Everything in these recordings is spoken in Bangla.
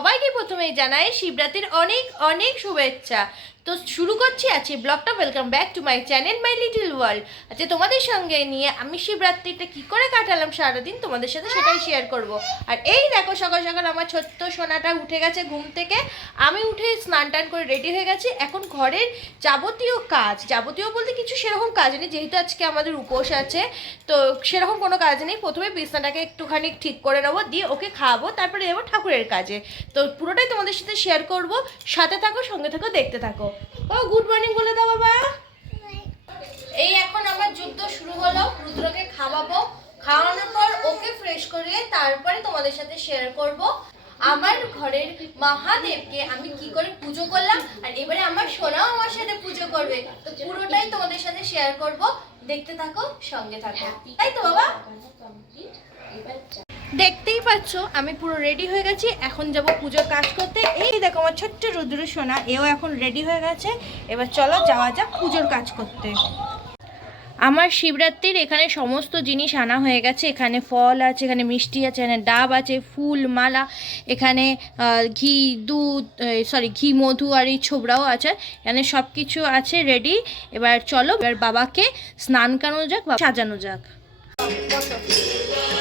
সবাইকে প্রথমেই জানাই শিবরাত্রির অনেক অনেক শুভেচ্ছা। তো শুরু করছি আজকে ব্লগটা। Welcome back to my channel my little world আচ্ছা তোমাদের সঙ্গে নিয়ে আমি শিবরাত্রিটা কি করে কাটালাম সারাদিন তোমাদের সাথে সেটাই শেয়ার করব। আর এই দেখো সকাল সকাল আমার ছোট্ট সোনাটা উঠে গেছে ঘুম থেকে। আমি উঠে স্নান টান করে রেডি হয়ে গেছি। এখন ঘরের যাবতীয় কাজ যাবতীয় বলতে কিছু সেরকম কাজ নেই যেহেতু আজকে আমাদের উপোস আছে তো সেরকম কোনো কাজ নেই। প্রথমে বিছনাটাকে একটুখানি ঠিক করে নেব দিয়ে ওকে খাওয়াবো তারপরে যাব ঠাকুরের কাজে। তো পুরোটাই তোমাদের সাথে শেয়ার করব। সাথে থাকো সঙ্গে থাকো দেখতে থাকো। ও গুড মর্নিং বলে দাও বাবা। এই এখন আমার যুদ্ধ শুরু হলো, রুদ্রকে খাওয়াবো। খাওয়ানোর পর ওকে ফ্রেশ করিয়ে তারপরে তোমাদের সাথে শেয়ার করব। আমার ঘরের মহাদেবকে আমি কি করে পুজো করলাম, আর এবারে আমার সোনাও আমার সাথে পুজো করবে। তো পুরোটাই তোমাদের সাথে শেয়ার করব। দেখতে থাকো, সঙ্গে থাকো। তাই তো বাবা? দেখতেই পাচ্ছ, আমি পুরো রেডি হয়ে গেছি। এখন যাব পুজোর কাজ করতে। এই দেখো, আমার ছোট্ট রুদ্র সোনা, এও এখন রেডি হয়ে গেছে। এবার চলো যাওয়া যাক পুজোর কাজ করতে। আমার শিবরাত্রির এখানে সমস্ত জিনিস আনা হয়ে গেছে। এখানে ফল আছে, এখানে মিষ্টি আছে, এখানে ডাব আছে, ফুল, মালা, এখানে ঘি, দুধ সরি ঘি, মধু, আর এই ছোবড়াও আছে। এখানে সব কিছু আছে রেডি এবার চলো, এবার বাবাকে স্নান করানো যাক, বা সাজানো যাক।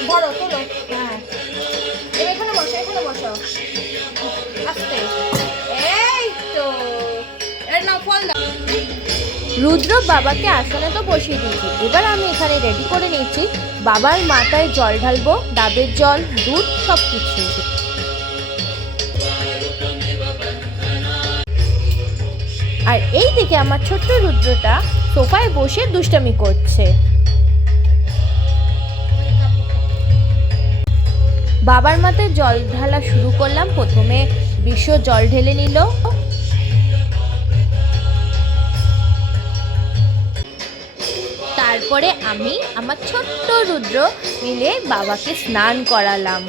বড় এখানে বসো। আস্তে। এই তো। এর নাও, ফল রুদ্র বাবাকে আসনে তো বসিয়ে দিয়েছি। এবার আমি এখানে রেডি করে নিচ্ছি বাবার মাথায় জল ঢালবো, ডাবের জল, দুধ সব কিছু আর এই দিকে আমার ছোট্ট রুদ্রটা সোফায় বসে দুষ্টামি করছে। বাবার মাথায় জল ঢালা শুরু করলাম। প্রথমে বিশ্ব জল ঢেলে নিল। তারপরে আমি আমার ছোট্ট রুদ্র মিলে বাবাকে স্নান করালাম।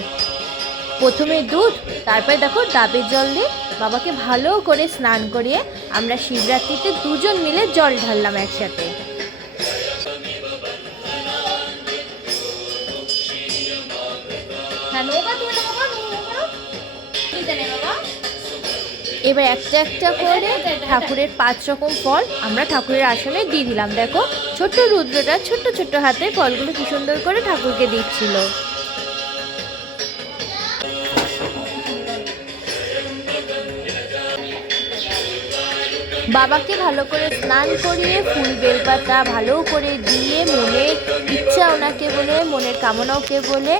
প্রথমে দুধ, তারপরে দেখো ডাবের জল দিয়ে বাবাকে ভালো করে স্নান করিয়ে আমরা শিবরাত্রিতে দুজন মিলে জল ঢাললাম একসাথে। এবার একটা একটা করে ঠাকুরের পাঁচ রকম ফল আমরা ঠাকুরের আসনে দিয়ে দিলাম। দেখো, ছোট্ট রুদ্রটা ছোট্ট ছোট্ট হাতে ফলগুলো কি সুন্দর করে ঠাকুরকে দিচ্ছিল। বাবাকে ভালো করে স্নান করিয়ে, ফুল বেলপাতা ভালো করে দিয়ে মনের ইচ্ছা ওনাকে বলে, মনের কামনা ওকে বলে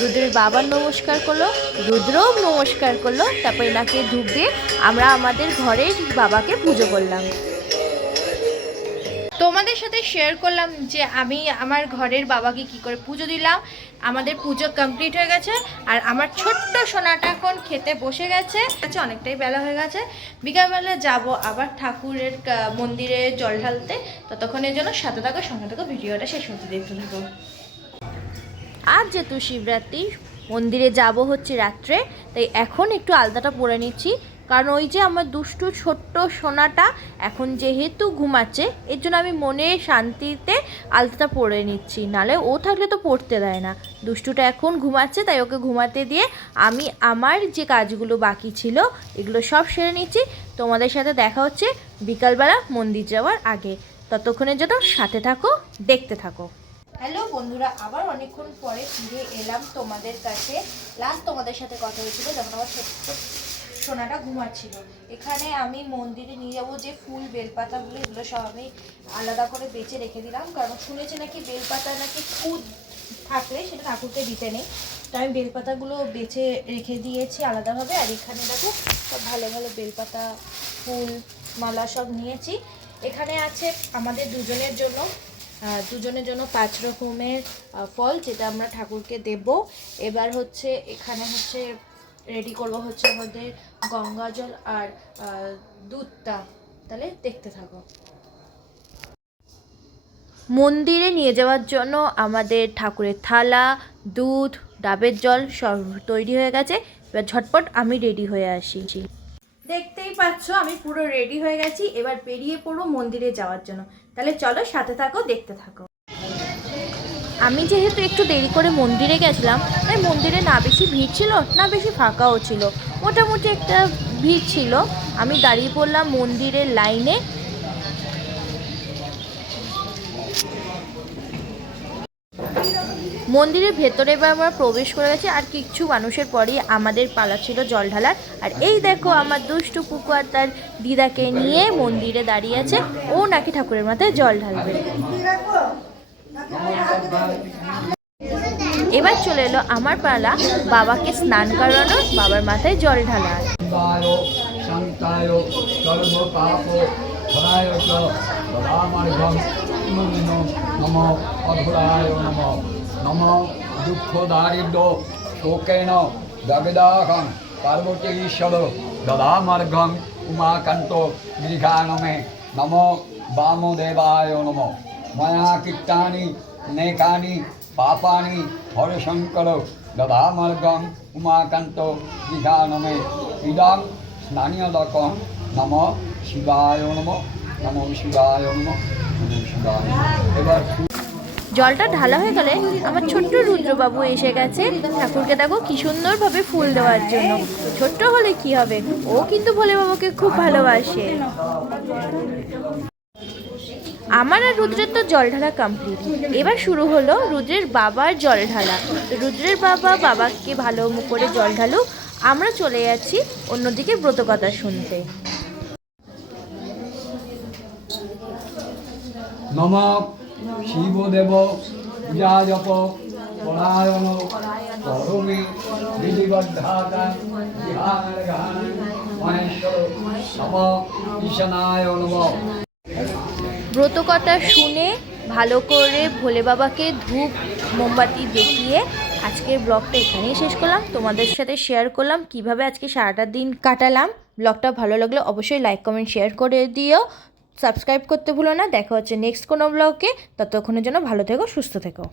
রুদ্রের বাবার নমস্কার করল, রুদ্রও নমস্কার করল, তারপরে নাকে ধূপ দিয়ে আমরা আমাদের ঘরের বাবাকে পুজো করলাম। তোমাদের সাথে শেয়ার করলাম যে আমি আমার ঘরের বাবাকে কি করে পুজো দিলাম। আমাদের পুজো কমপ্লিট হয়ে গেছে, আর আমার ছোট্ট সোনাটা এখন খেতে বসে গেছে। আচ্ছা অনেকটাই বেলা হয়ে গেছে। বিকালবেলা যাব আবার ঠাকুরের মন্দিরে জল ঢালতে। ততক্ষণের জন্য সাথে থাকো, সঙ্গে থাকো, ভিডিওটা শেষ হতে দেখতে থাকো। আজ যেহেতু শিবরাত্রি, মন্দিরে যাব হচ্ছে রাত্রে, তাই এখন একটু আলতাটা পরে নিচ্ছি। কারণ ওই যে আমার দুষ্টু ছোট্ট সোনাটা এখন যেহেতু ঘুমাচ্ছে, এর জন্য আমি মনে শান্তিতে আলতাটা পরে নিচ্ছি। নালে ও থাকলে তো পড়তে দেয় না। দুষ্টুটা এখন ঘুমাচ্ছে, তাই ওকে ঘুমাতে দিয়ে আমি আমার যে কাজগুলো বাকি ছিল, এগুলো সব সেরে নিচ্ছি। তোমাদের সাথে দেখা হচ্ছে বিকালবেলা মন্দির যাওয়ার আগে। ততক্ষণের জন্য সাথে থাকো, দেখতে থাকো। হ্যালো বন্ধুরা, আবার অনেকক্ষণ পরে ফিরে এলাম তোমাদের কাছে। লাস্ট তোমাদের সাথে কথা হয়েছিল যখন আমার ছোট্ট সোনাটা ঘুমাচ্ছিল। এখানে আমি মন্দিরে নিয়ে যাব যে ফুল, বেলপাতাগুলো, এগুলো সব আমি আলাদা করে বেঁচে রেখে দিলাম। কারণ শুনেছি নাকি বেলপাতা নাকি খুদ থাকলে সেটা ঠাকুরকে দিতে নেই। তো আমি বেলপাতাগুলো বেছে রেখে দিয়েছি আলাদাভাবে। আর এখানে দেখো, সব ভালো ভালো বেলপাতা, ফুল, মালা সব নিয়েছি। এখানে আছে আমাদের দুজনের জন্য দুজনের জন্য পাঁচ রকমের ফল যেটা আমরা ঠাকুরকে দেব। এবার হচ্ছে, এখানে হচ্ছে রেডি করব হচ্ছে আমাদের গঙ্গা জল আর দুধটা। তাহলে দেখতে থাকো। মন্দিরে নিয়ে যাওয়ার জন্য আমাদের ঠাকুরের থালা, দুধ, ডাবের জল সব তৈরি হয়ে গেছে। এবার ঝটপট আমি রেডি হয়ে আসি। দেখতেই পাচ্ছ, আমি পুরো রেডি হয়ে গেছি। এবার বেরিয়ে পড়ো মন্দিরে যাওয়ার জন্য। তাহলে চলো সাথে থাকো, দেখতে থাকো। আমি যেহেতু একটু দেরি করে মন্দিরে গেছিলাম, তাই মন্দিরে না বেশি ভিড় ছিল, না বেশি ফাঁকাও ছিল। মোটামুটি একটা ভিড় ছিল। আমি দাঁড়িয়ে পড়লাম মন্দিরের লাইনে মন্দিরের ভেতরে এবার আমরা প্রবেশ করে গেছি, আর কিছু মানুষের পরেই আমাদের পালা ছিল জল ঢালার। আর এই দেখো আমার দুষ্টু পুকু আর তার দিদাকে নিয়ে মন্দিরে দাঁড়িয়ে আছে। ও নাকি ঠাকুরের মাথায় জল ঢালবে। এবার চলে এলো আমার পালা, বাবাকে স্নান করানোর বাবার মাথায় জল ঢালার। নম, অধুরায় নম। নম দুঃখ দারিদ্র শোকেন জগদাহম পার্বতী ঈশ্বর দদামার্ঘম উমাকান্ত গৃহানমে নম বামদেবায় নম ময়া কীর্তানি নেকানি পাপানি হরশঙ্কর দদামার্গম উমাকান্ত গৃহানমে ইদং স্নানীয়দকম নম শিবায় নম নম শিবায় নম নম শিবায় এবার জলটা ঢালা হয়ে গেলে আমার ছোট্ট রুদ্রবাবু এসে গেছে ঠাকুরকে দেখো কি সুন্দরভাবে ফুল দেওয়ার জন্য। ছোট্ট হলে কি হবে? ও কিন্তু ভোলে বাবাকে খুব ভালোবাসে। আমার আর রুদ্রের তো জল ঢালা কমপ্লিট এবার শুরু হলো রুদ্রের বাবার জল ঢালা। রুদ্রের বাবা বাবাকে ভালো করে জল ঢালুক। আমরা চলে যাচ্ছি অন্যদিকে ব্রতকথা শুনতে। নম শিবদেব পূজা জপ পরায়ণ করমে বিধিবদ্ধাতা বিহার গান মহেশ্বর, নম, ঈশানায় নম। ব্রতকথা শুনে ভালো করে ভোলে বাবাকে ধূপ, মোমবাতি দেখিয়ে আজকের ব্লগটা এখানেই শেষ করলাম। তোমাদের সাথে শেয়ার করলাম কীভাবে আজকে সারাটা দিন কাটালাম। ব্লগটা ভালো লাগলে অবশ্যই লাইক কমেন্ট শেয়ার করে দিও। সাবস্ক্রাইব করতে ভুলো না। দেখা হচ্ছে নেক্সট কোনো ব্লগে ততক্ষণের জন্য ভালো থেকো, সুস্থ থেকো।